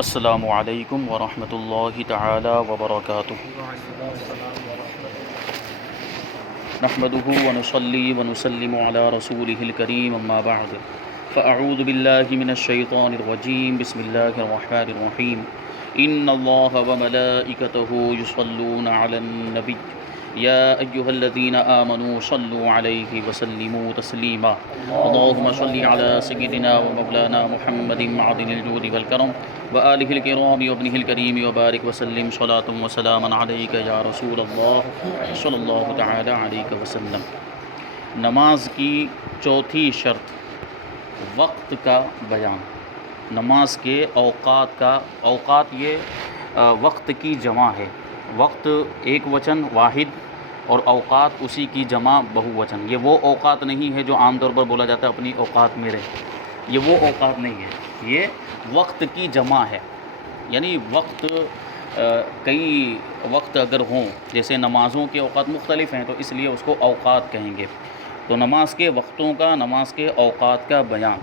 السلام علیکم ورحمۃ اللہ تعالی وبرکاتہ۔ نحمده ونصلي ونسلم على رسوله الكريم اما بعد فاعوذ باللہ من الشیطان الرجیم بسم اللہ الرحمن الرحیم ان اللہ وملائکته یصلون علی النبی یا ایہا الذین آمنوا صلوا علیہ وسلموا تسلیما اللہم صل علی سیدنا ومولانا محمد معدن الجود والکرم وآلہ الکرام وابنہ الکریم وبارک وسلم صلاۃ وسلاما علیک یا رسول اللہ صلی اللہ تعالی علیہ وسلم۔ نماز کی چوتھی شرط وقت کا بیان۔ نماز کے اوقات یہ وقت کی جمع ہے۔ وقت ایک وچن واحد اور اوقات اسی کی جمع بہو وچن۔ یہ وہ اوقات نہیں ہے جو عام طور پر بولا جاتا ہے اپنی اوقات میں رہے، یہ وہ اوقات نہیں ہے، یہ وقت کی جمع ہے۔ یعنی وقت کئی وقت اگر ہوں، جیسے نمازوں کے اوقات مختلف ہیں تو اس لیے اس کو اوقات کہیں گے۔ تو نماز کے وقتوں کا، نماز کے اوقات کا بیان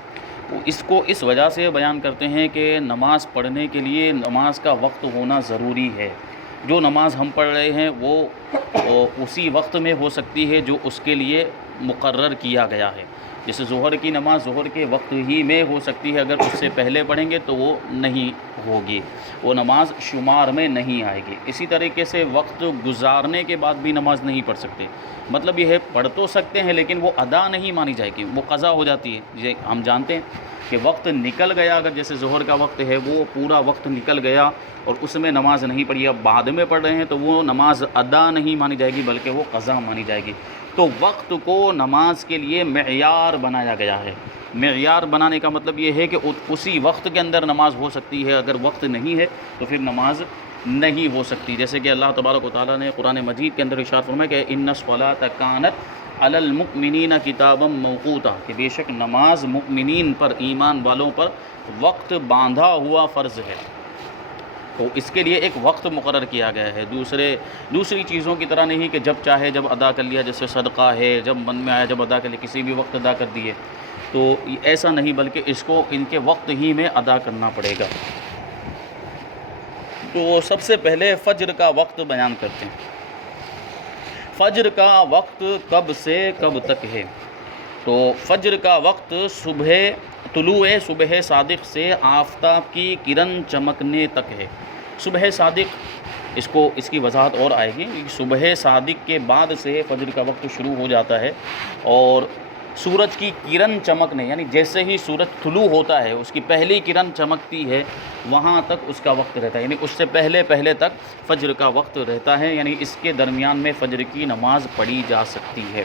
اس کو اس وجہ سے بیان کرتے ہیں کہ نماز پڑھنے کے لیے نماز کا وقت ہونا ضروری ہے۔ جو نماز ہم پڑھ رہے ہیں وہ اسی وقت میں ہو سکتی ہے جو اس کے لیے مقرر کیا گیا ہے۔ جیسے ظہر کی نماز ظہر کے وقت ہی میں ہو سکتی ہے، اگر اس سے پہلے پڑھیں گے تو وہ نہیں ہوگی، وہ نماز شمار میں نہیں آئے گی۔ اسی طریقے سے وقت گزارنے کے بعد بھی نماز نہیں پڑھ سکتے۔ مطلب یہ ہے پڑھ تو سکتے ہیں لیکن وہ ادا نہیں مانی جائے گی، وہ قضا ہو جاتی ہے۔ یہ ہم جانتے ہیں کہ وقت نکل گیا، اگر جیسے ظہر کا وقت ہے وہ پورا وقت نکل گیا اور اس میں نماز نہیں پڑھی، اب بعد میں پڑھ رہے ہیں تو وہ نماز ادا نہیں مانی جائے گی بلکہ وہ قضا مانی جائے گی۔ تو وقت کو نماز کے لیے معیار بنایا گیا ہے۔ معیار بنانے کا مطلب یہ ہے کہ اسی وقت کے اندر نماز ہو سکتی ہے، اگر وقت نہیں ہے تو پھر نماز نہیں ہو سکتی۔ جیسے کہ اللہ تبارک و تعالیٰ نے قرآن مجید کے اندر ارشاد فرمایا کہ ان الصلاۃ کانت علی المؤمنین کتابا موقوتا، کہ بے شک نماز مؤمنین پر، ایمان والوں پر وقت باندھا ہوا فرض ہے۔ تو اس کے لیے ایک وقت مقرر کیا گیا ہے۔ دوسری چیزوں کی طرح نہیں کہ جب چاہے جب ادا کر لیا، جیسے صدقہ ہے جب من میں آیا جب ادا کر لیا، کسی بھی وقت ادا کر دیے، تو ایسا نہیں، بلکہ اس کو ان کے وقت ہی میں ادا کرنا پڑے گا۔ تو سب سے پہلے فجر کا وقت بیان کرتے ہیں۔ فجر کا وقت کب سے کب تک ہے؟ تو فجر کا وقت طلوع صبح صادق سے آفتاب کی کرن چمکنے تک ہے۔ صبح صادق اس کی وضاحت اور آئے گی۔ صبح صادق کے بعد سے فجر کا وقت شروع ہو جاتا ہے اور سورج کی کرن چمکنے، یعنی جیسے ہی سورج طلوع ہوتا ہے اس کی پہلی کرن چمکتی ہے وہاں تک اس کا وقت رہتا ہے، یعنی اس سے پہلے تک فجر کا وقت رہتا ہے، یعنی اس کے درمیان میں فجر کی نماز پڑھی جا سکتی ہے۔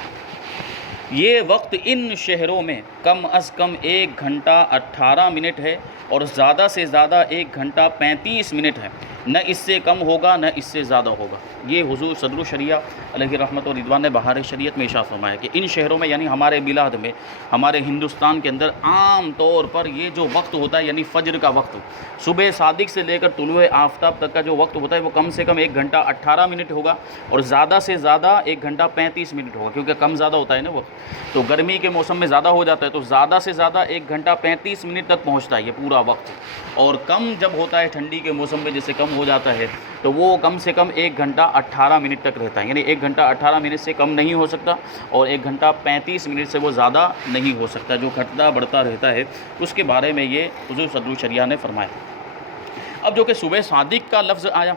یہ وقت ان شہروں میں کم از کم 1 گھنٹہ 18 منٹ ہے اور زیادہ سے زیادہ 1 گھنٹہ 35 منٹ ہے، نہ اس سے کم ہوگا نہ اس سے زیادہ ہوگا۔ یہ حضور صدر الشریعہ علیہ رحمت و رضوان نے بہار شریعت میں ارشاد فرمایا کہ ان شہروں میں، یعنی ہمارے بلاد میں، ہمارے ہندوستان کے اندر عام طور پر یہ جو وقت ہوتا ہے، یعنی فجر کا وقت، صبح صادق سے لے کر طلوع آفتاب تک کا جو وقت ہوتا ہے وہ کم سے کم 1 گھنٹہ 18 منٹ ہوگا اور زیادہ سے زیادہ 1 گھنٹہ 35 منٹ ہوگا، کیونکہ کم زیادہ ہوتا ہے نا وقت، تو گرمی کے موسم میں زیادہ ہو جاتا ہے، تو زیادہ سے زیادہ 1 گھنٹہ 35 منٹ تک پہنچتا ہے یہ پورا وقت۔ اور کم جب ہوتا ہے ٹھنڈی کے موسم میں، جیسے کم ہو جاتا ہے تو وہ کم سے کم 1 گھنٹہ 18 منٹ تک رہتا ہے، یعنی 1 گھنٹہ 18 منٹ سے کم نہیں ہو سکتا اور 1 گھنٹہ 35 منٹ سے وہ زیادہ نہیں ہو سکتا۔ جو گھٹتا بڑھتا رہتا ہے اس کے بارے میں یہ حضور صدر الشریعہ نے فرمایا۔ اب جو کہ صبح صادق کا لفظ آیا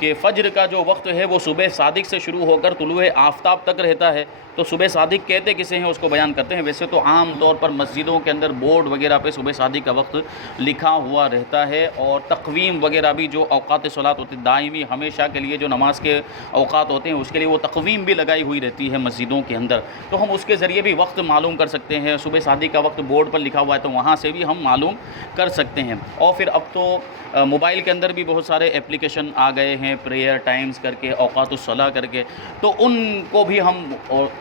کہ فجر کا جو وقت ہے وہ صبح صادق سے شروع ہو کر طلوع آفتاب تک رہتا ہے، تو صبح صادق کہتے کسے ہیں اس کو بیان کرتے ہیں۔ ویسے تو عام طور پر مسجدوں کے اندر بورڈ وغیرہ پہ صبح صادق کا وقت لکھا ہوا رہتا ہے، اور تقویم وغیرہ بھی جو اوقات صلاۃ ہوتی دائمی ہمیشہ کے لیے جو نماز کے اوقات ہوتے ہیں اس کے لیے وہ تقویم بھی لگائی ہوئی رہتی ہے مسجدوں کے اندر، تو ہم اس کے ذریعے بھی وقت معلوم کر سکتے ہیں۔ صبح صادق کا وقت بورڈ پر لکھا ہوا ہے تو وہاں سے بھی ہم معلوم کر سکتے ہیں۔ اور پھر اب تو موبائل کے اندر بھی بہت سارے اپلیکیشن آ گئے ہیں، پریئر ٹائمز کر کے، اوقات الصلاح کر کے، تو ان کو بھی ہم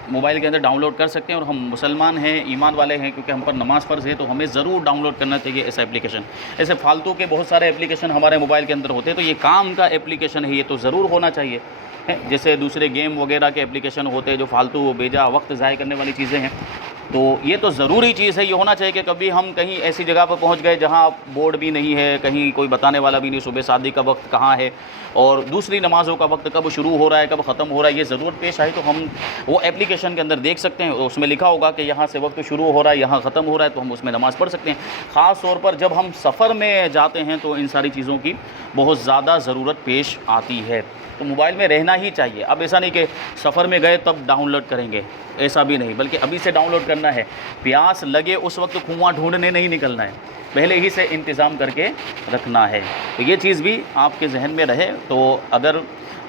موبائل کے اندر ڈاؤن لوڈ کر سکتے ہیں۔ اور ہم مسلمان ہیں، ایمان والے ہیں، کیونکہ ہم پر نماز فرض ہے تو ہمیں ضرور ڈاؤن لوڈ کرنا چاہیے ایسا اپلیکیشن۔ ایسے فالتو کے بہت سارے اپلیکیشن ہمارے موبائل کے اندر ہوتے ہیں، تو یہ کام کا اپلیکیشن ہے، یہ تو ضرور ہونا چاہیے۔ جیسے دوسرے گیم وغیرہ کے اپلیکیشن ہوتے ہیں جو فالتو بیجا وقت ضائع کرنے والی چیزیں ہیں، تو یہ تو ضروری چیز ہے. یہ ہونا چاہیے کہ کبھی ہم کہیں ایسی جگہ پر پہنچ گئے جہاں بورڈ بھی نہیں ہے, کہیں کوئی بتانے والا بھی نہیں صبح صادق کا وقت کہاں ہے اور دوسری نمازوں کا وقت کب شروع ہو رہا ہے کب ختم ہو رہا ہے, یہ ضرورت پیش آئی تو ہم وہ اپلیکیشن کے اندر دیکھ سکتے ہیں. اس میں لکھا ہوگا کہ یہاں سے وقت شروع ہو رہا ہے یہاں ختم ہو رہا ہے, تو ہم اس میں نماز پڑھ سکتے ہیں. خاص طور پر جب ہم سفر میں جاتے ہیں تو ان ساری چیزوں کی بہت زیادہ ضرورت پیش آتی ہے. تو موبائل میں رہنا ہی چاہیے. اب ایسا نہیں کہ سفر میں گئے تب ڈاؤن لوڈ کریں گے, ایسا بھی نہیں, بلکہ ابھی سے ڈاؤن لوڈ کرنا ہے. پیاس لگے اس وقت کنواں ڈھونڈنے نہیں نکلنا ہے, پہلے ہی سے انتظام کر کے رکھنا ہے. تو یہ چیز بھی آپ کے ذہن میں رہے. تو اگر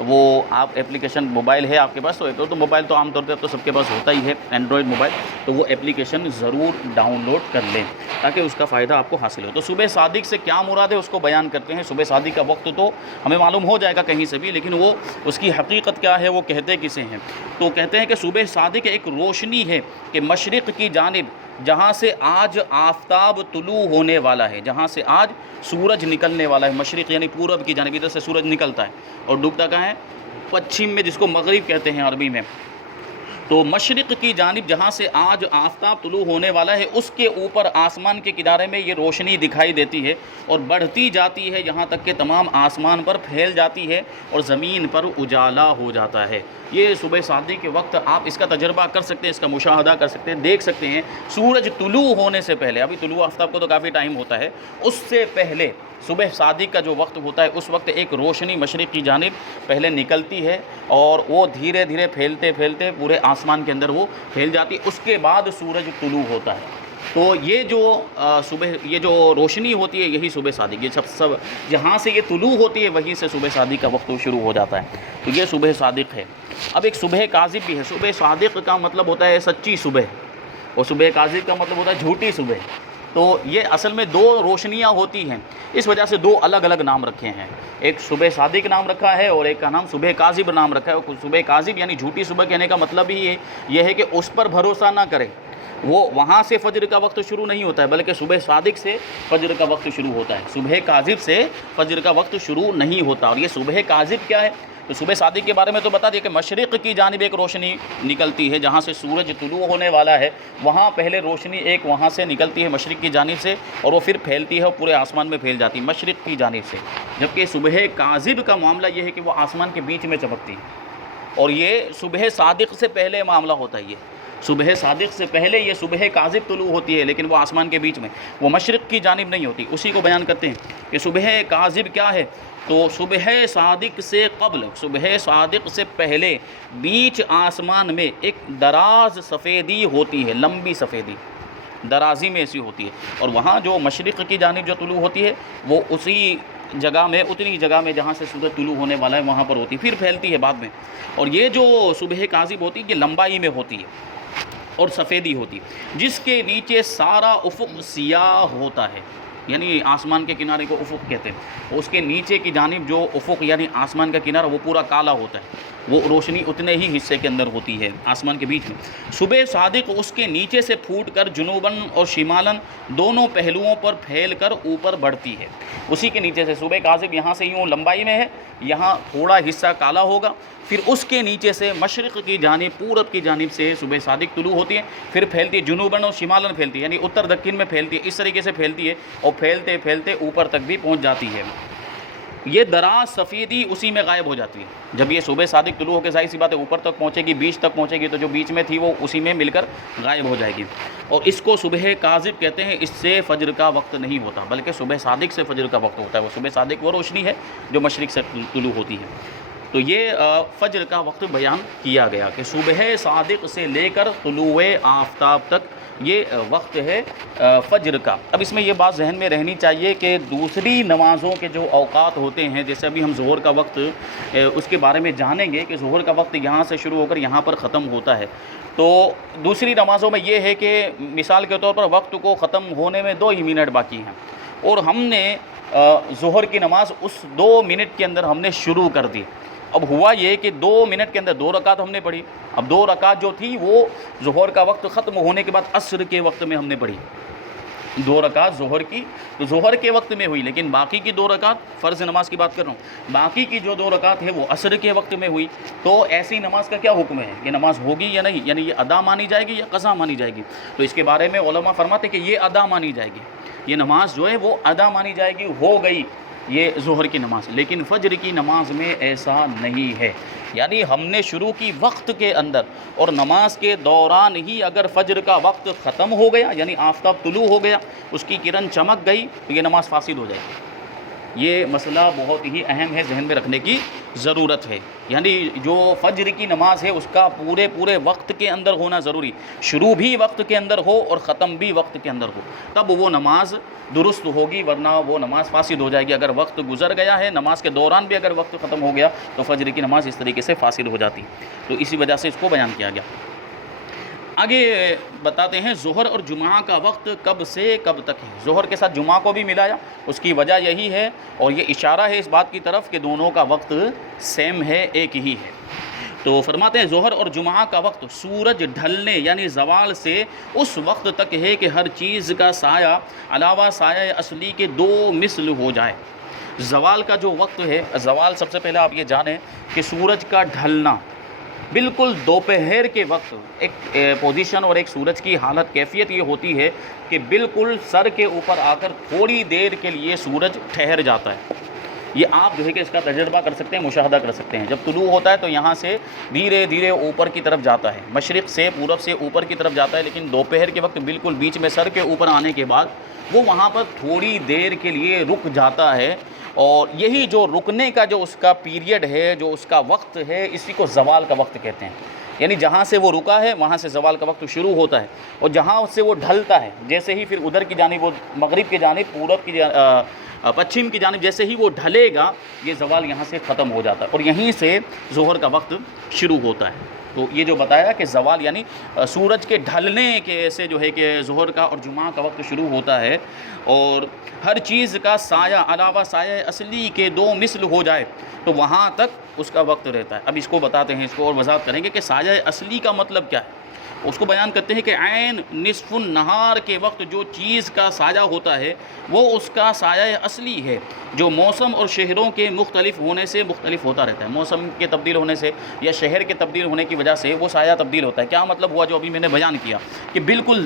وہ آپ اپلیکیشن موبائل ہے آپ کے پاس تو موبائل تو عام طور پہ اب تو سب کے پاس ہوتا ہی ہے اینڈرائڈ موبائل, تو وہ اپلیکیشن ضرور ڈاؤن لوڈ کر لیں تاکہ اس کا فائدہ آپ کو حاصل ہو. تو صبح صادق سے کیا مراد ہے اس کو بیان کرتے ہیں. صبح صادق کا وقت تو ہمیں معلوم ہو جائے گا کہیں سے بھی, لیکن وہ اس کی حقیقت کیا ہے, وہ کہتے کسے ہیں. تو کہتے ہیں کہ صبح صادق ایک روشنی ہے کہ مشرق کی جانب جہاں سے آج آفتاب طلوع ہونے والا ہے, جہاں سے آج سورج نکلنے والا ہے. مشرق یعنی پورب کی جانب, ادھر سے سورج نکلتا ہے اور ڈوبتا کہاں ہے, پچھم میں, جس کو مغرب کہتے ہیں عربی میں. تو مشرق کی جانب جہاں سے آج آفتاب طلوع ہونے والا ہے اس کے اوپر آسمان کے کنارے میں یہ روشنی دکھائی دیتی ہے اور بڑھتی جاتی ہے یہاں تک کہ تمام آسمان پر پھیل جاتی ہے اور زمین پر اجالا ہو جاتا ہے. یہ صبح صادق کے وقت آپ اس کا تجربہ کر سکتے ہیں, اس کا مشاہدہ کر سکتے ہیں, دیکھ سکتے ہیں. سورج طلوع ہونے سے پہلے, ابھی طلوع آفتاب کو تو کافی ٹائم ہوتا ہے, اس سے پہلے صبح صادق کا جو وقت ہوتا ہے اس وقت ایک روشنی مشرق کی جانب پہلے نکلتی ہے اور وہ دھیرے دھیرے پھیلتے پھیلتے پورے آسمان کے اندر وہ پھیل جاتی ہے. اس کے بعد سورج طلوع ہوتا ہے. تو یہ جو صبح یہ جو روشنی ہوتی ہے یہی صبح صادق, یہ سب جہاں سے یہ طلوع ہوتی ہے وہیں سے صبح صادق کا وقت شروع ہو جاتا ہے. تو یہ صبح صادق ہے. اب ایک صبح کاذب بھی ہے. صبح صادق کا مطلب ہوتا ہے سچی صبح, اور صبح کاذب کا مطلب ہوتا ہے جھوٹی صبح. تو یہ اصل میں دو روشنیاں ہوتی ہیں, اس وجہ سے دو الگ الگ نام رکھے ہیں. ایک صبح صادق نام رکھا ہے اور ایک کا نام صبح کاذب نام رکھا ہے. صبح کاذب یعنی جھوٹی صبح کہنے کا مطلب ہی یہ ہے کہ اس پر بھروسہ نہ کریں. وہ وہاں سے فجر کا وقت شروع نہیں ہوتا ہے بلکہ صبح صادق سے فجر کا وقت شروع ہوتا ہے. صبح کاذب سے فجر کا وقت شروع نہیں ہوتا. اور یہ صبح کاذب کیا ہے, تو صبح صادق کے بارے میں تو بتا دیا کہ مشرق کی جانب ایک روشنی نکلتی ہے جہاں سے سورج طلوع ہونے والا ہے, وہاں پہلے روشنی ایک وہاں سے نکلتی ہے مشرق کی جانب سے اور وہ پھر پھیلتی ہے اور پورے آسمان میں پھیل جاتی ہے مشرق کی جانب سے. جبکہ صبح کاذب کا معاملہ یہ ہے کہ وہ آسمان کے بیچ میں چمکتی ہے اور یہ صبح صادق سے پہلے معاملہ ہوتا ہے. یہ صبح صادق سے پہلے یہ صبح کاذب طلوع ہوتی ہے لیکن وہ آسمان کے بیچ میں, وہ مشرق کی جانب نہیں ہوتی. اسی کو بیان کرتے ہیں کہ صبح کاذب کیا ہے. تو صبح صادق سے قبل, صبح صادق سے پہلے بیچ آسمان میں ایک دراز سفیدی ہوتی ہے, لمبی سفیدی درازی میں ایسی ہوتی ہے, اور وہاں جو مشرق کی جانب جو طلوع ہوتی ہے وہ اسی جگہ میں, اتنی جگہ میں جہاں سے سورج طلوع ہونے والا ہے وہاں پر ہوتی ہے, پھر پھیلتی ہے بعد میں. اور یہ جو صبح کاذب ہوتی ہے یہ لمبائی میں ہوتی ہے اور سفیدی ہوتی ہے, جس کے نیچے سارا افق سیاہ ہوتا ہے. یعنی آسمان کے کنارے کو افق کہتے ہیں. اس کے نیچے کی جانب جو افق یعنی آسمان کا کنارہ وہ پورا کالا ہوتا ہے, وہ روشنی اتنے ہی حصے کے اندر ہوتی ہے آسمان کے بیچ میں. صبح صادق اس کے نیچے سے پھوٹ کر جنوباً اور شمالاً دونوں پہلوؤں پر پھیل کر اوپر بڑھتی ہے. اسی کے نیچے سے صبح کاذب یہاں سے یوں لمبائی میں ہے, یہاں تھوڑا حصہ کالا ہوگا, پھر اس کے نیچے سے مشرق کی جانب پورب کی جانب سے صبح صادق طلوع ہوتی ہے, پھر پھیلتی ہے جنوباً اور شمالاً پھیلتی ہے یعنی اتر دکن میں پھیلتی ہے. اس طریقے سے پھیلتی ہے اور پھیلتے پھیلتے اوپر تک بھی پہنچ جاتی ہے. یہ دراز سفیدی اسی میں غائب ہو جاتی ہے. جب یہ صبح صادق طلوع ہو کے ظاہر سی بات ہے اوپر تک پہنچے گی, بیچ تک پہنچے گی, تو جو بیچ میں تھی وہ اسی میں مل کر غائب ہو جائے گی. اور اس کو صبح کاذب کہتے ہیں. اس سے فجر کا وقت نہیں ہوتا بلکہ صبح صادق سے فجر کا وقت ہوتا ہے. وہ صبح صادق وہ روشنی ہے جو مشرق سے طلوع ہوتی ہے. تو یہ فجر کا وقت بیان کیا گیا کہ صبح صادق سے لے کر طلوع آفتاب تک یہ وقت ہے فجر کا. اب اس میں یہ بات ذہن میں رہنی چاہیے کہ دوسری نمازوں کے جو اوقات ہوتے ہیں, جیسے ابھی ہم ظہر کا وقت اس کے بارے میں جانیں گے کہ ظہر کا وقت یہاں سے شروع ہو کر یہاں پر ختم ہوتا ہے. تو دوسری نمازوں میں یہ ہے کہ مثال کے طور پر وقت کو ختم ہونے میں 2 ہی منٹ باقی ہیں اور ہم نے ظہر کی نماز اس 2 منٹ کے اندر ہم نے شروع کر دی. اب ہوا یہ کہ 2 منٹ کے اندر 2 رکعت ہم نے پڑھی. اب 2 رکعت جو تھی وہ ظہر کا وقت ختم ہونے کے بعد عصر کے وقت میں ہم نے پڑھی. 2 رکعت ظہر کی تو ظہر کے وقت میں ہوئی، لیکن باقی کی 2 رکعت فرض نماز کی بات کر رہا ہوں، باقی کی جو 2 رکعت ہے وہ عصر کے وقت میں ہوئی، تو ایسی نماز کا کیا حکم ہے؟ یہ نماز ہوگی یا نہیں؟ یعنی یہ ادا مانی جائے گی یا قضا مانی جائے گی؟ تو اس کے بارے میں علماء فرماتے کہ یہ ادا مانی جائے گی، یہ نماز جو ہے وہ ادا مانی جائے گی، ہو گئی یہ ظہر کی نماز۔ لیکن فجر کی نماز میں ایسا نہیں ہے، یعنی ہم نے شروع کی وقت کے اندر اور نماز کے دوران ہی اگر فجر کا وقت ختم ہو گیا، یعنی آفتاب طلوع ہو گیا، اس کی کرن چمک گئی، تو یہ نماز فاسد ہو جائے گی۔ یہ مسئلہ بہت ہی اہم ہے، ذہن میں رکھنے کی ضرورت ہے، یعنی جو فجر کی نماز ہے اس کا پورے وقت کے اندر ہونا ضروری، شروع بھی وقت کے اندر ہو اور ختم بھی وقت کے اندر ہو، تب وہ نماز درست ہوگی، ورنہ وہ نماز فاسد ہو جائے گی۔ اگر وقت گزر گیا ہے، نماز کے دوران بھی اگر وقت ختم ہو گیا تو فجر کی نماز اس طریقے سے فاسد ہو جاتی، تو اسی وجہ سے اس کو بیان کیا گیا۔ آگے بتاتے ہیں ظہر اور جمعہ کا وقت کب سے کب تک ہے۔ ظہر کے ساتھ جمعہ کو بھی ملایا، اس کی وجہ یہی ہے، اور یہ اشارہ ہے اس بات کی طرف کہ دونوں کا وقت سیم ہے، ایک ہی ہے۔ تو فرماتے ہیں ظہر اور جمعہ کا وقت سورج ڈھلنے یعنی زوال سے اس وقت تک ہے کہ ہر چیز کا سایہ علاوہ سایہ اصلی کے 2 مثل ہو جائے۔ زوال کا جو وقت ہے، زوال سب سے پہلے آپ یہ جانیں کہ سورج کا ڈھلنا بالکل دوپہر کے وقت ایک پوزیشن اور ایک سورج کی حالت کیفیت یہ ہوتی ہے کہ بالکل سر کے اوپر آ کر تھوڑی دیر کے لیے سورج ٹھہر جاتا ہے۔ یہ آپ جو ہے کہ اس کا تجربہ کر سکتے ہیں، مشاہدہ کر سکتے ہیں۔ جب طلوع ہوتا ہے تو یہاں سے دھیرے دھیرے اوپر کی طرف جاتا ہے، مشرق سے پورب سے اوپر کی طرف جاتا ہے، لیکن دوپہر کے وقت بالکل بیچ میں سر کے اوپر آنے کے بعد وہ وہاں پر تھوڑی دیر کے لیے رک جاتا ہے، اور یہی جو رکنے کا جو اس کا پیریڈ ہے، جو اس کا وقت ہے، اسی کو زوال کا وقت کہتے ہیں۔ یعنی جہاں سے وہ رکا ہے وہاں سے زوال کا وقت شروع ہوتا ہے، اور جہاں سے وہ ڈھلتا ہے، جیسے ہی پھر ادھر کی جانب وہ مغرب کی جانب، پورب کی پچھم کی جانب جیسے ہی وہ ڈھلے گا، یہ زوال یہاں سے ختم ہو جاتا ہے، اور یہیں سے ظہر کا وقت شروع ہوتا ہے۔ تو یہ جو بتایا کہ زوال یعنی سورج کے ڈھلنے کے سے جو ہے کہ ظہر کا اور جمعہ کا وقت شروع ہوتا ہے، اور ہر چیز کا سایہ علاوہ سایہ اصلی کے 2 مثل ہو جائے تو وہاں تک اس کا وقت رہتا ہے۔ اب اس کو بتاتے ہیں، اس کو اور وضاحت کریں گے کہ سایہ اصلی کا مطلب کیا ہے۔ اس کو بیان کرتے ہیں کہ عین نصف النہار کے وقت جو چیز کا سایہ ہوتا ہے وہ اس کا سایہ اصلی ہے، جو موسم اور شہروں کے مختلف ہونے سے مختلف ہوتا رہتا ہے۔ موسم کے تبدیل ہونے سے یا شہر کے تبدیل ہونے کی وجہ سے وہ سایہ تبدیل ہوتا ہے۔ کیا مطلب ہوا جو ابھی میں نے بیان کیا کہ بالکل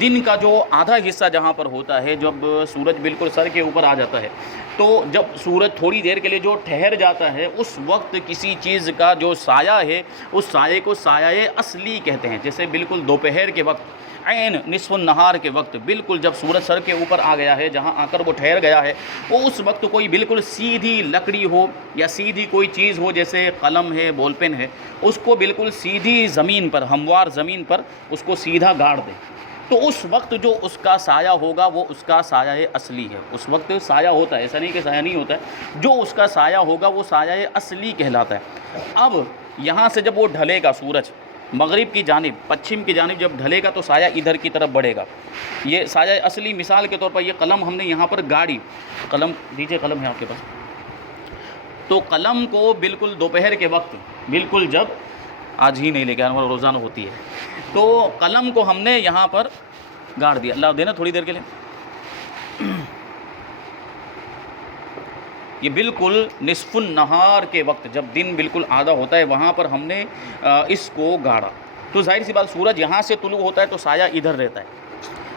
دن کا جو آدھا حصہ جہاں پر ہوتا ہے، جب سورج بالکل سر کے اوپر آ جاتا ہے، تو جب سورج تھوڑی دیر کے لیے جو ٹھہر جاتا ہے، اس وقت کسی چیز کا جو سایہ ہے اس سایے کو سایہ اصلی کہتے ہیں۔ جیسے بالکل دوپہر کے وقت عین نصف النہار کے وقت بالکل جب سورج سر کے اوپر آ گیا ہے، جہاں آ کر وہ ٹھہر گیا ہے، وہ اس وقت کوئی بالکل سیدھی لکڑی ہو یا سیدھی کوئی چیز ہو، جیسے قلم ہے، بال پین ہے، اس کو بالکل سیدھی زمین پر، ہموار زمین پر اس کو سیدھا گاڑ دیں، تو اس وقت جو اس کا سایہ ہوگا وہ اس کا سایہ اصلی ہے۔ اس وقت سایہ ہوتا ہے، ایسا نہیں کہ سایہ نہیں ہوتا ہے، جو اس کا سایہ ہوگا وہ سایہ اصلی کہلاتا ہے۔ اب یہاں سے جب وہ ڈھلے گا سورج مغرب کی جانب، پچھم کی جانب جب ڈھلے گا تو سایہ ادھر کی طرف بڑھے گا۔ یہ سایہ اصلی، مثال کے طور پر یہ قلم ہم نے یہاں پر گاڑی، قلم دیجیے، قلم ہے آپ کے پاس، تو قلم کو بالکل دوپہر کے وقت، بالکل جب آج ہی نہیں لے کے آنا، روزانہ ہوتی ہے، تو قلم کو ہم نے یہاں پر گاڑ دیا، اللہ دینا تھوڑی دیر کے لیے، یہ بالکل نصف النہار کے وقت جب دن بالکل آدھا ہوتا ہے وہاں پر ہم نے اس کو گاڑا، تو ظاہر سی بات سورج یہاں سے طلوع ہوتا ہے تو سایہ ادھر رہتا ہے،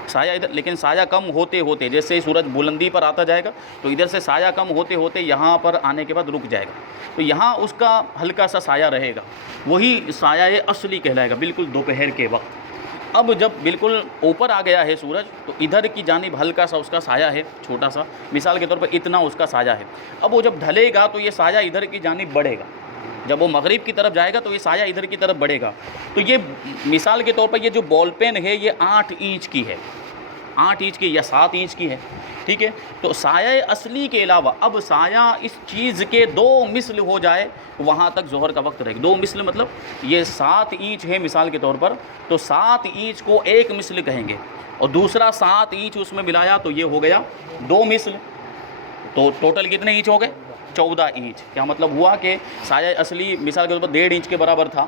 سایہ ادھر، لیکن سایہ کم ہوتے ہوتے جیسے ہی سورج بلندی پر آتا جائے گا تو ادھر سے سایہ کم ہوتے ہوتے یہاں پر آنے کے بعد رک جائے گا، تو یہاں اس کا ہلکا سا سایہ رہے گا، وہی سایہ اصلی کہلائے گا بالکل دوپہر کے وقت۔ اب جب بالکل اوپر آ گیا ہے سورج تو ادھر کی جانب ہلکا سا اس کا سایہ ہے، چھوٹا سا، مثال کے طور پر اتنا اس کا سایہ ہے۔ اب وہ جب ڈھلے گا تو یہ سایہ ادھر کی جانب بڑھے گا، جب وہ مغرب کی طرف جائے گا تو یہ سایہ ادھر کی طرف بڑھے گا۔ تو یہ مثال کے طور پر یہ جو بال پین ہے یہ 8 انچ کی ہے، 8 انچ کی یا 7 انچ کی ہے، ٹھیک ہے، تو سایہ اصلی کے علاوہ اب سایہ اس چیز کے 2 مثل ہو جائے وہاں تک ظہر کا وقت رہے گا۔ 2 مثل مطلب یہ 7 انچ ہے مثال کے طور پر، تو 7 انچ کو 1 مثل کہیں گے، اور دوسرا 7 انچ اس میں ملایا تو یہ ہو گیا 2 مثل، تو ٹوٹل کتنے انچ ہو گئے؟ 14 انچ۔ کیا مطلب ہوا کہ سایہ اصلی مثال کے طور پر 1.5 انچ کے برابر تھا،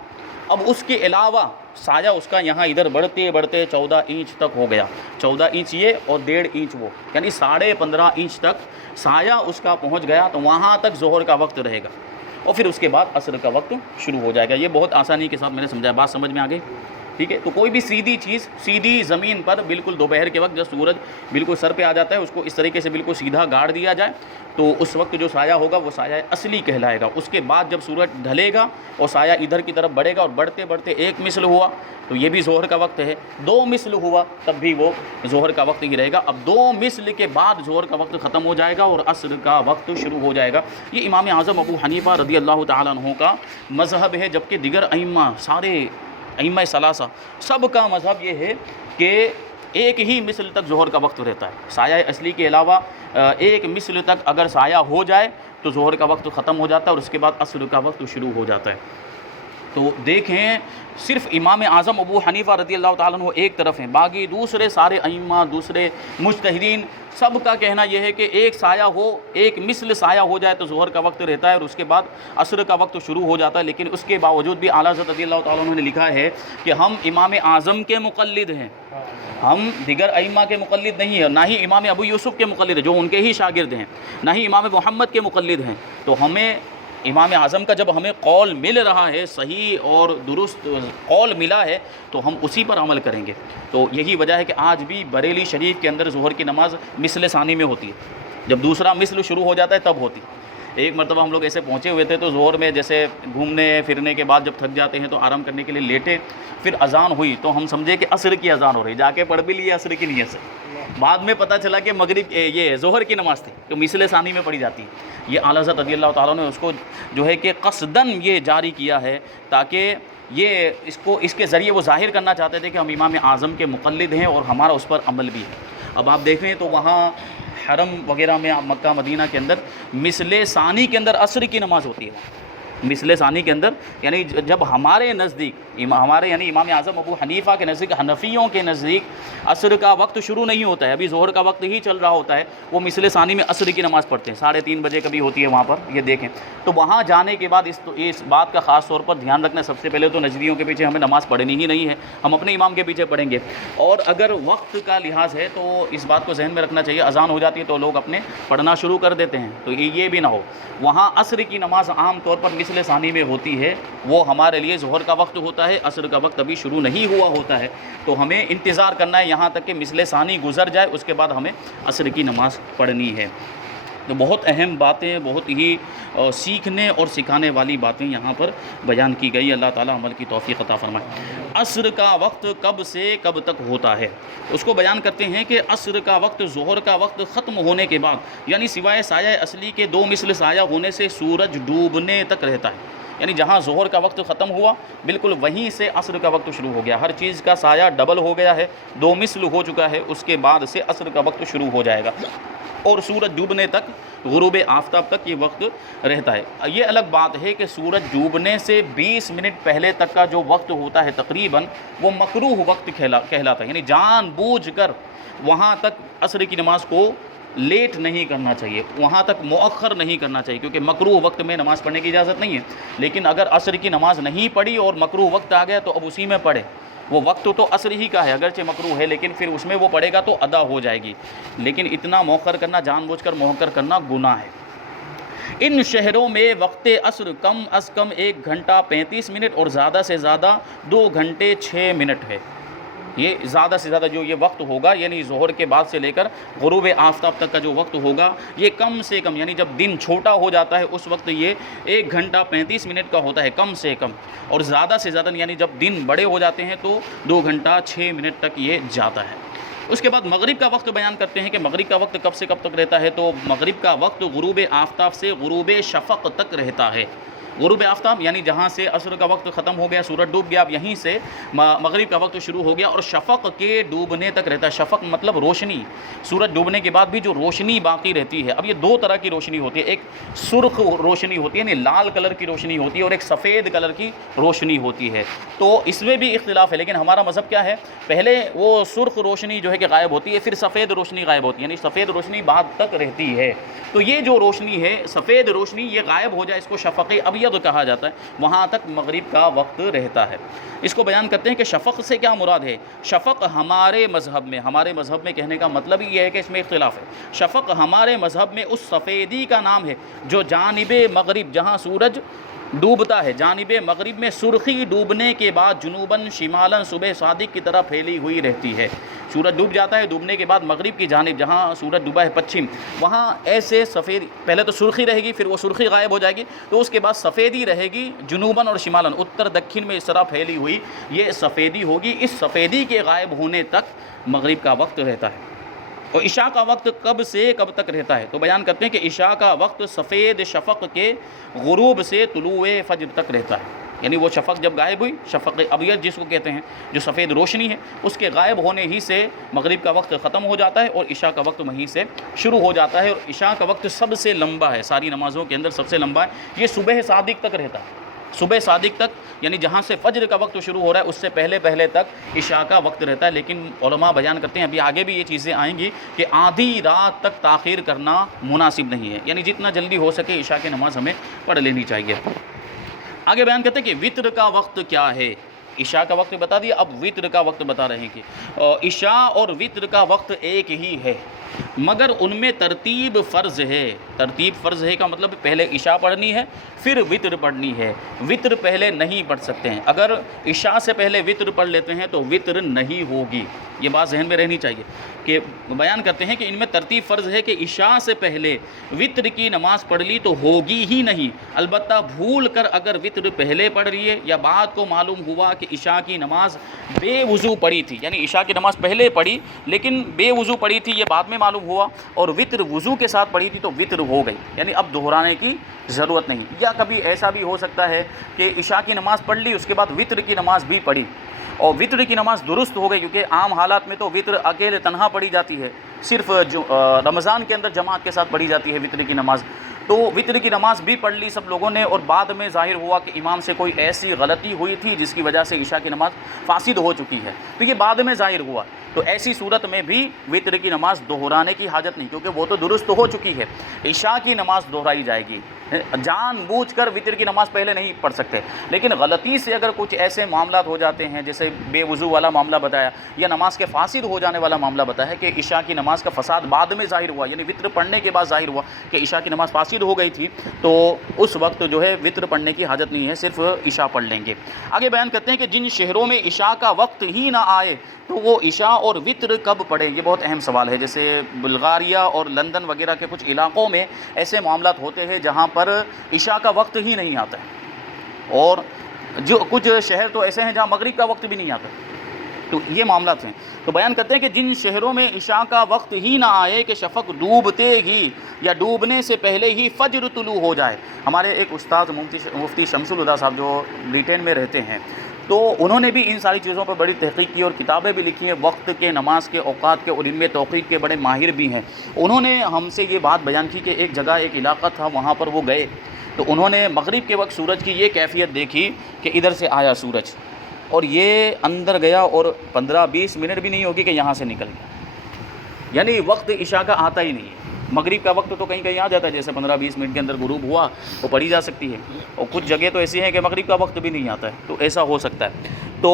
اب اس کے علاوہ سایہ اس کا یہاں ادھر بڑھتے بڑھتے 14 انچ تک ہو گیا، 14 انچ یہ اور 1.5 انچ وہ، یعنی 15.5 انچ تک سایہ اس کا پہنچ گیا، تو وہاں تک ظہر کا وقت رہے گا، اور پھر اس کے بعد عصر کا وقت شروع ہو جائے گا۔ یہ بہت آسانی کے ساتھ میں نے سمجھایا، بات سمجھ میں آ گئی؟ ٹھیک ہے، تو کوئی بھی سیدھی چیز سیدھی زمین پر بالکل دوپہر کے وقت جب سورج بالکل سر پہ آ جاتا ہے، اس کو اس طریقے سے بالکل سیدھا گاڑ دیا جائے تو اس وقت جو سایہ ہوگا وہ سایہ اصلی کہلائے گا۔ اس کے بعد جب سورج ڈھلے گا اور سایہ ادھر کی طرف بڑھے گا، اور بڑھتے بڑھتے 1 مثل ہوا تو یہ بھی ظہر کا وقت ہے، 2 مثل ہوا تب بھی وہ ظہر کا وقت ہی رہے گا۔ اب 2 مثل کے بعد ظہر کا وقت ختم ہو جائے گا اور عصر کا وقت شروع ہو جائے گا۔ یہ امام اعظم ابو حنیفہ رضی اللہ تعالیٰ عنہ کا مذہب ہے، جبکہ دیگر ائمہ سارے ائمہ ثلاثہ سب کا مذہب یہ ہے کہ ایک ہی مثل تک ظہر کا وقت رہتا ہے، سایہ اصلی کے علاوہ 1 مثل تک اگر سایہ ہو جائے تو ظہر کا وقت ختم ہو جاتا ہے اور اس کے بعد عصر کا وقت شروع ہو جاتا ہے۔ تو دیکھیں صرف امام اعظم ابو حنیفہ رضی اللہ تعالیٰ عنہ ایک طرف ہیں، باقی دوسرے سارے ائمہ دوسرے مجتہدین سب کا کہنا یہ ہے کہ ایک سایہ ہو، 1 مثل سایہ ہو جائے تو ظہر کا وقت رہتا ہے اور اس کے بعد عصر کا وقت شروع ہو جاتا ہے۔ لیکن اس کے باوجود بھی اعلیٰ حضرت رضی اللہ تعالیٰ عنہ نے لکھا ہے کہ ہم امام اعظم کے مقلد ہیں، ہم دیگر ائمہ کے مقلد نہیں ہیں، نہ ہی امام ابو یوسف کے مقلد ہیں جو ان کے ہی شاگرد ہیں، نہ ہی امام محمد کے مقلد ہیں۔ تو ہمیں امام اعظم کا جب ہمیں قول مل رہا ہے، صحیح اور درست قول ملا ہے، تو ہم اسی پر عمل کریں گے۔ تو یہی وجہ ہے کہ آج بھی بریلی شریف کے اندر ظہر کی نماز مثل ثانی میں ہوتی ہے، جب دوسرا مثل شروع ہو جاتا ہے تب ہوتی ہے۔ ایک مرتبہ ہم لوگ ایسے پہنچے ہوئے تھے تو ظہر میں جیسے گھومنے پھرنے کے بعد جب تھک جاتے ہیں تو آرام کرنے کے لیے لیٹے، پھر اذان ہوئی تو ہم سمجھے کہ عصر کی اذان ہو رہی، جا کے پڑھ بھی لیے عصر کی نیت سے، بعد میں پتہ چلا کہ مغرب یہ ظہر کی نماز تھی تو مثل ثانی میں پڑھی جاتی ہے۔ یہ اعلیٰ حضرت رضی اللہ تعالیٰ نے اس کو جو ہے کہ قصداً یہ جاری کیا ہے تاکہ یہ اس کے ذریعے وہ ظاہر کرنا چاہتے تھے کہ ہم امام اعظم کے مقلد ہیں اور ہمارا اس پر عمل بھی ہے۔ اب آپ دیکھیں تو وہاں حرم وغیرہ میں مکہ مدینہ کے اندر مثل ثانی کے اندر عصر کی نماز ہوتی ہے، مثل ثانی کے اندر، یعنی جب ہمارے نزدیک ہمارے یعنی امام اعظم ابو حنیفہ کے نزدیک، حنفیوں کے نزدیک عصر کا وقت شروع نہیں ہوتا ہے، ابھی ظہر کا وقت ہی چل رہا ہوتا ہے، وہ مثل ثانی میں عصر کی نماز پڑھتے ہیں، 3:30 بجے کبھی ہوتی ہے وہاں پر، یہ دیکھیں۔ تو وہاں جانے کے بعد اس بات کا خاص طور پر دھیان رکھنا، سب سے پہلے تو نجدیوں کے پیچھے ہمیں نماز پڑھنی ہی نہیں ہے، ہم اپنے امام کے پیچھے پڑھیں گے، اور اگر وقت کا لحاظ ہے تو اس بات کو ذہن میں رکھنا چاہیے، اذان ہو جاتی ہے تو لوگ اپنے پڑھنا شروع کر دیتے ہیں، تو یہ بھی نہ ہو۔ وہاں عصر کی نماز عام طور پر مثل ثانی میں ہوتی ہے، وہ ہمارے لیے ظہر کا وقت ہوتا ہے، عصر کا وقت ابھی شروع نہیں ہوا ہوتا ہے، تو ہمیں انتظار کرنا ہے یہاں تک کہ مثل ثانی گزر جائے، اس کے بعد ہمیں عصر کی نماز پڑھنی ہے۔ تو بہت اہم باتیں، بہت ہی سیکھنے اور سکھانے والی باتیں یہاں پر بیان کی گئی، اللہ تعالیٰ عمل کی توفیق عطا فرمائے۔ عصر کا وقت کب سے کب تک ہوتا ہے، اس کو بیان کرتے ہیں کہ عصر کا وقت ظہر کا وقت ختم ہونے کے بعد، یعنی سوائے سایہ اصلی کے 2 مثل سایہ ہونے سے سورج ڈوبنے تک رہتا ہے، یعنی جہاں ظہر کا وقت ختم ہوا بالکل وہیں سے عصر کا وقت شروع ہو گیا، ہر چیز کا سایہ ڈبل ہو گیا ہے، 2 مثل ہو چکا ہے، اس کے بعد سے عصر کا وقت شروع ہو جائے گا اور سورج ڈوبنے تک، غروب آفتاب تک یہ وقت رہتا ہے۔ یہ الگ بات ہے کہ سورج ڈوبنے سے 20 منٹ پہلے تک کا جو وقت ہوتا ہے تقریباً، وہ مکروہ وقت کہلاتا ہے، یعنی جان بوجھ کر وہاں تک عصر کی نماز کو لیٹ نہیں کرنا چاہیے، وہاں تک مؤخر نہیں کرنا چاہیے، کیونکہ مکروہ وقت میں نماز پڑھنے کی اجازت نہیں ہے۔ لیکن اگر عصر کی نماز نہیں پڑھی اور مکروہ وقت آ گیا تو اب اسی میں پڑھے، وہ وقت تو عصر ہی کا ہے، اگرچہ مکروہ ہے لیکن پھر اس میں وہ پڑھے گا تو ادا ہو جائے گی، لیکن اتنا مؤخر کرنا، جان بوجھ کر مؤخر کرنا گناہ ہے۔ ان شہروں میں وقت عصر کم از کم 1 گھنٹہ 35 منٹ اور زیادہ سے زیادہ 2 گھنٹے 6 منٹ ہے۔ یہ زیادہ سے زیادہ جو یہ وقت ہوگا، یعنی ظہر کے بعد سے لے کر غروب آفتاب تک کا جو وقت ہوگا، یہ کم سے کم، یعنی جب دن چھوٹا ہو جاتا ہے اس وقت یہ 1 گھنٹہ 35 منٹ کا ہوتا ہے کم سے کم، اور زیادہ سے زیادہ یعنی جب دن بڑے ہو جاتے ہیں تو 2 گھنٹہ 6 منٹ تک یہ جاتا ہے۔ اس کے بعد مغرب کا وقت بیان کرتے ہیں کہ مغرب کا وقت کب سے کب تک رہتا ہے، تو مغرب کا وقت غروب آفتاب سے غروب شفق تک رہتا ہے۔ غروب آفتاب یعنی جہاں سے عصر کا وقت ختم ہو گیا، سورج ڈوب گیا، اب یہیں سے مغرب کا وقت شروع ہو گیا اور شفق کے ڈوبنے تک رہتا ہے۔ شفق مطلب روشنی، سورج ڈوبنے کے بعد بھی جو روشنی باقی رہتی ہے۔ اب یہ 2 طرح کی روشنی ہوتی ہے، ایک سرخ روشنی ہوتی ہے یعنی لال کلر کی روشنی ہوتی ہے، اور ایک سفید کلر کی روشنی ہوتی ہے، تو اس میں بھی اختلاف ہے، لیکن ہمارا مذہب کیا ہے، پہلے وہ سرخ روشنی جو ہے کہ غائب ہوتی ہے، پھر سفید روشنی غائب ہوتی ہے، یعنی سفید روشنی بعد تک رہتی ہے۔ تو یہ جو روشنی ہے، سفید روشنی، یہ غائب ہو جائے، اس کو شفق ابیض فیض کہا جاتا ہے، وہاں تک مغرب کا وقت رہتا ہے۔ اس کو بیان کرتے ہیں کہ شفق سے کیا مراد ہے۔ شفق ہمارے مذہب میں کہنے کا مطلب یہ ہے کہ اس میں اختلاف ہے۔ شفق ہمارے مذہب میں اس سفیدی کا نام ہے جو جانب مغرب، جہاں سورج ڈوبتا ہے، جانب مغرب میں سرخی ڈوبنے کے بعد جنوباً شمالاً صبح صادق کی طرح پھیلی ہوئی رہتی ہے۔ سورج ڈوب جاتا ہے، ڈوبنے کے بعد مغرب کی جانب جہاں سورج ڈوبا ہے پچھم، وہاں ایسے سفید، پہلے تو سرخی رہے گی، پھر وہ سرخی غائب ہو جائے گی، تو اس کے بعد سفیدی رہے گی جنوباً اور شمالاً، اتر دکھن میں اس طرح پھیلی ہوئی یہ سفیدی ہوگی۔ اس سفیدی کے غائب ہونے تک مغرب کا وقت رہتا ہے۔ اور عشاء کا وقت کب سے کب تک رہتا ہے؟ تو بیان کرتے ہیں کہ عشاء کا وقت سفید شفق کے غروب سے طلوع فجر تک رہتا ہے، یعنی وہ شفق جب غائب ہوئی، شفق ابیض جس کو کہتے ہیں، جو سفید روشنی ہے، اس کے غائب ہونے ہی سے مغرب کا وقت ختم ہو جاتا ہے اور عشاء کا وقت وہیں سے شروع ہو جاتا ہے۔ اور عشاء کا وقت سب سے لمبا ہے، ساری نمازوں کے اندر سب سے لمبا ہے، یہ صبح صادق تک رہتا ہے۔ صبح صادق تک یعنی جہاں سے فجر کا وقت شروع ہو رہا ہے اس سے پہلے تک عشاء کا وقت رہتا ہے۔ لیکن علماء بیان کرتے ہیں، ابھی آگے بھی یہ چیزیں آئیں گی، کہ آدھی رات تک تاخیر کرنا مناسب نہیں ہے، یعنی جتنا جلدی ہو سکے عشاء کی نماز ہمیں پڑھ لینی چاہیے۔ آگے بیان کرتے ہیں کہ وطر کا وقت کیا ہے۔ عشاء کا وقت بتا دیا، اب وطر کا وقت بتا رہے ہیں کہ عشاء اور وطر کا وقت ایک ہی ہے، مگر ان میں ترتیب فرض ہے۔ ترتیب فرض ہے کا مطلب پہلے عشاء پڑھنی ہے پھر وطر پڑھنی ہے، وطر پہلے نہیں پڑھ سکتے ہیں۔ اگر عشاء سے پہلے وطر پڑھ لیتے ہیں تو وطر نہیں ہوگی، یہ بات ذہن میں رہنی چاہیے۔ کہ بیان کرتے ہیں کہ ان میں ترتیب فرض ہے کہ عشاء سے پہلے وطر کی نماز پڑھ لی تو ہوگی ہی نہیں، البتہ بھول کر اگر وطر پہلے پڑھ لیے یا بعد کو معلوم ہوا کہ عشاء کی نماز بے وضو پڑھی تھی، یعنی عشاء کی نماز پہلے پڑھی لیکن بے وضو پڑھی تھی، یہ بعد میں معلوم ہوا، اور وطر وضو کے ساتھ پڑھی تھی تو وطر ہو گئی، یعنی اب دہرانے کی ضرورت نہیں۔ یا کبھی ایسا بھی ہو سکتا ہے کہ عشاء کی نماز پڑھ لی، اس کے بعد وطر کی نماز بھی پڑھی اور وطر کی نماز درست ہو گئی، کیونکہ عام حالات میں تو وطر اکیلے تنہا پڑھی جاتی ہے، صرف رمضان کے اندر جماعت کے ساتھ پڑھی جاتی ہے وطر کی نماز، تو وطر کی نماز بھی پڑھ لی سب لوگوں نے، اور بعد میں ظاہر ہوا کہ امام سے کوئی ایسی غلطی ہوئی تھی جس کی وجہ سے عشاء کی نماز فاسد ہو چکی ہے، تو یہ بعد میں ظاہر ہوا، تو ایسی صورت میں بھی وطر کی نماز دہرانے کی حاجت نہیں، کیونکہ وہ تو درست ہو چکی ہے۔ عشاء کی نماز دہرائی جائے گی، جان بوجھ کر وطر کی نماز پہلے نہیں پڑھ سکتے، لیکن غلطی سے اگر کچھ ایسے معاملات ہو جاتے ہیں جیسے بے وضو والا معاملہ بتایا یا نماز کے فاسد ہو جانے والا معاملہ بتایا کہ عشاء کی نماز کا فساد بعد میں ظاہر ہوا، یعنی وطر پڑھنے کے بعد ظاہر ہوا کہ عشاء کی نماز فاسد ہو گئی تھی، تو اس وقت جو ہے وطر پڑھنے کی حاجت نہیں ہے، صرف عشاء پڑھ لیں گے۔ آگے بیان کرتے ہیں کہ جن شہروں میں عشاء کا وقت ہی نہ آئے تو وہ عشاء اور وطر کب پڑھیں، یہ بہت اہم سوال ہے۔ جیسے بلغاریہ اور لندن وغیرہ کے کچھ علاقوں میں ایسے معاملات ہوتے ہیں جہاں پر عشاء کا وقت ہی نہیں آتا ہے، اور جو کچھ شہر تو ایسے ہیں جہاں مغرب کا وقت بھی نہیں آتا، تو یہ معاملات ہیں۔ تو بیان کرتے ہیں کہ جن شہروں میں عشاء کا وقت ہی نہ آئے کہ شفق ڈوبتے ہی یا ڈوبنے سے پہلے ہی فجر طلوع ہو جائے۔ ہمارے ایک استاد مفتی شمس الہدیٰ صاحب جو بریٹین میں رہتے ہیں، تو انہوں نے بھی ان ساری چیزوں پر بڑی تحقیق کی اور کتابیں بھی لکھی ہیں وقت کے، نماز کے اوقات کے، اور ان میں توقیت کے بڑے ماہر بھی ہیں۔ انہوں نے ہم سے یہ بات بیان کی کہ ایک جگہ ایک علاقہ تھا، وہاں پر وہ گئے تو انہوں نے مغرب کے وقت سورج کی یہ کیفیت دیکھی کہ ادھر سے آیا سورج اور یہ اندر گیا اور 15-20 منٹ بھی نہیں ہوگی کہ یہاں سے نکل گیا، یعنی وقت عشاء کا آتا ہی نہیں ہے۔ مغرب کا وقت تو کہیں کہیں آ جاتا ہے، جیسے 15-20 منٹ کے اندر غروب ہوا وہ پڑھی جا سکتی ہے، اور کچھ جگہ تو ایسی ہیں کہ مغرب کا وقت بھی نہیں آتا ہے، تو ایسا ہو سکتا ہے۔ تو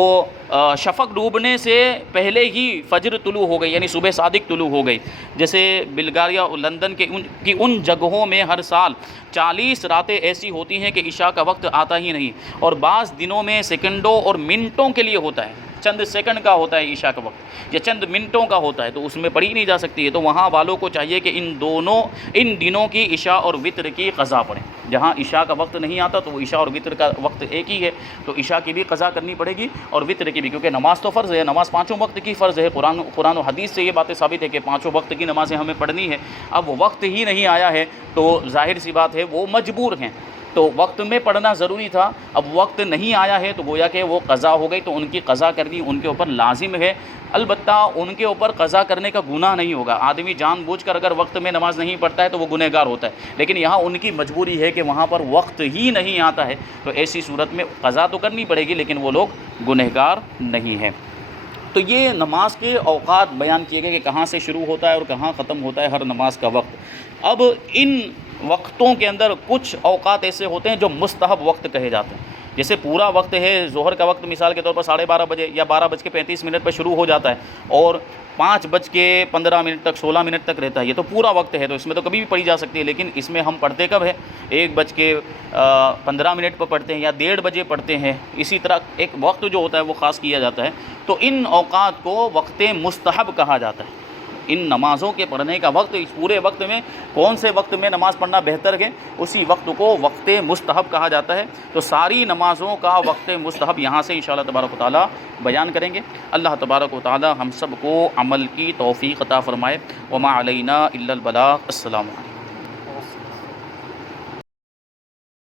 شفق ڈوبنے سے پہلے ہی فجر طلوع ہو گئی، یعنی صبح صادق طلوع ہو گئی۔ جیسے بلغاریہ اور لندن کی ان جگہوں میں ہر سال 40 راتیں ایسی ہوتی ہیں کہ عشاء کا وقت آتا ہی نہیں، اور بعض دنوں میں سیکنڈوں اور منٹوں کے لیے ہوتا ہے، چند سیکنڈ کا ہوتا ہے عشاء کا وقت یا چند منٹوں کا ہوتا ہے، تو اس میں پڑھی نہیں جا سکتی ہے۔ تو وہاں والوں کو چاہیے کہ ان دنوں کی عشاء اور وطر کی قضا پڑھیں۔ جہاں عشاء کا وقت نہیں آتا تو وہ عشاء اور وطر کا وقت ایک ہی ہے، تو عشاء کی بھی قضا کرنی پڑے گی اور وطر کی بھی، کیونکہ نماز تو فرض ہے، نماز 5 وقت کی فرض ہے، قرآن و حدیث سے یہ باتیں ثابت ہے کہ 5 وقت کی نمازیں ہمیں پڑھنی ہے۔ اب وقت ہی نہیں آیا ہے تو ظاہر سی بات ہے وہ مجبور ہیں، تو وقت میں پڑھنا ضروری تھا، اب وقت نہیں آیا ہے تو گویا کہ وہ قضا ہو گئی، تو ان کی قضا کرنی ان کے اوپر لازم ہے۔ البتہ ان کے اوپر قضا کرنے کا گناہ نہیں ہوگا، آدمی جان بوجھ کر اگر وقت میں نماز نہیں پڑھتا ہے تو وہ گنہگار ہوتا ہے، لیکن یہاں ان کی مجبوری ہے کہ وہاں پر وقت ہی نہیں آتا ہے، تو ایسی صورت میں قضا تو کرنی پڑے گی لیکن وہ لوگ گنہگار نہیں ہیں۔ تو یہ نماز کے اوقات بیان کیے گئے کہ کہاں سے شروع ہوتا ہے اور کہاں ختم ہوتا ہے ہر نماز کا وقت۔ اب ان وقتوں کے اندر کچھ اوقات ایسے ہوتے ہیں جو مستحب وقت کہے جاتے ہیں، جیسے پورا وقت ہے ظہر کا وقت مثال کے طور پر 12:30 بجے یا 12:35 پہ شروع ہو جاتا ہے اور 5:15 تک 16 منٹ تک رہتا ہے، یہ تو پورا وقت ہے، تو اس میں تو کبھی بھی پڑھی جا سکتی ہے، لیکن اس میں ہم پڑھتے کب ہے؟ 1:15 پہ پڑھتے ہیں یا 1:30 بجے پڑھتے ہیں، اسی طرح ایک وقت جو ہوتا ہے وہ خاص کیا جاتا ہے، تو ان اوقات کو وقت مستحب کہا جاتا ہے۔ ان نمازوں کے پڑھنے کا وقت، اس پورے وقت میں کون سے وقت میں نماز پڑھنا بہتر ہے، اسی وقت کو وقت مستحب کہا جاتا ہے۔ تو ساری نمازوں کا وقت مستحب یہاں سے انشاءاللہ تبارک و تعالی بیان کریں گے۔ اللہ تبارک و تعالی ہم سب کو عمل کی توفیق عطا فرمائے۔ وما علینا الا البلاغ۔ السلام علیکم۔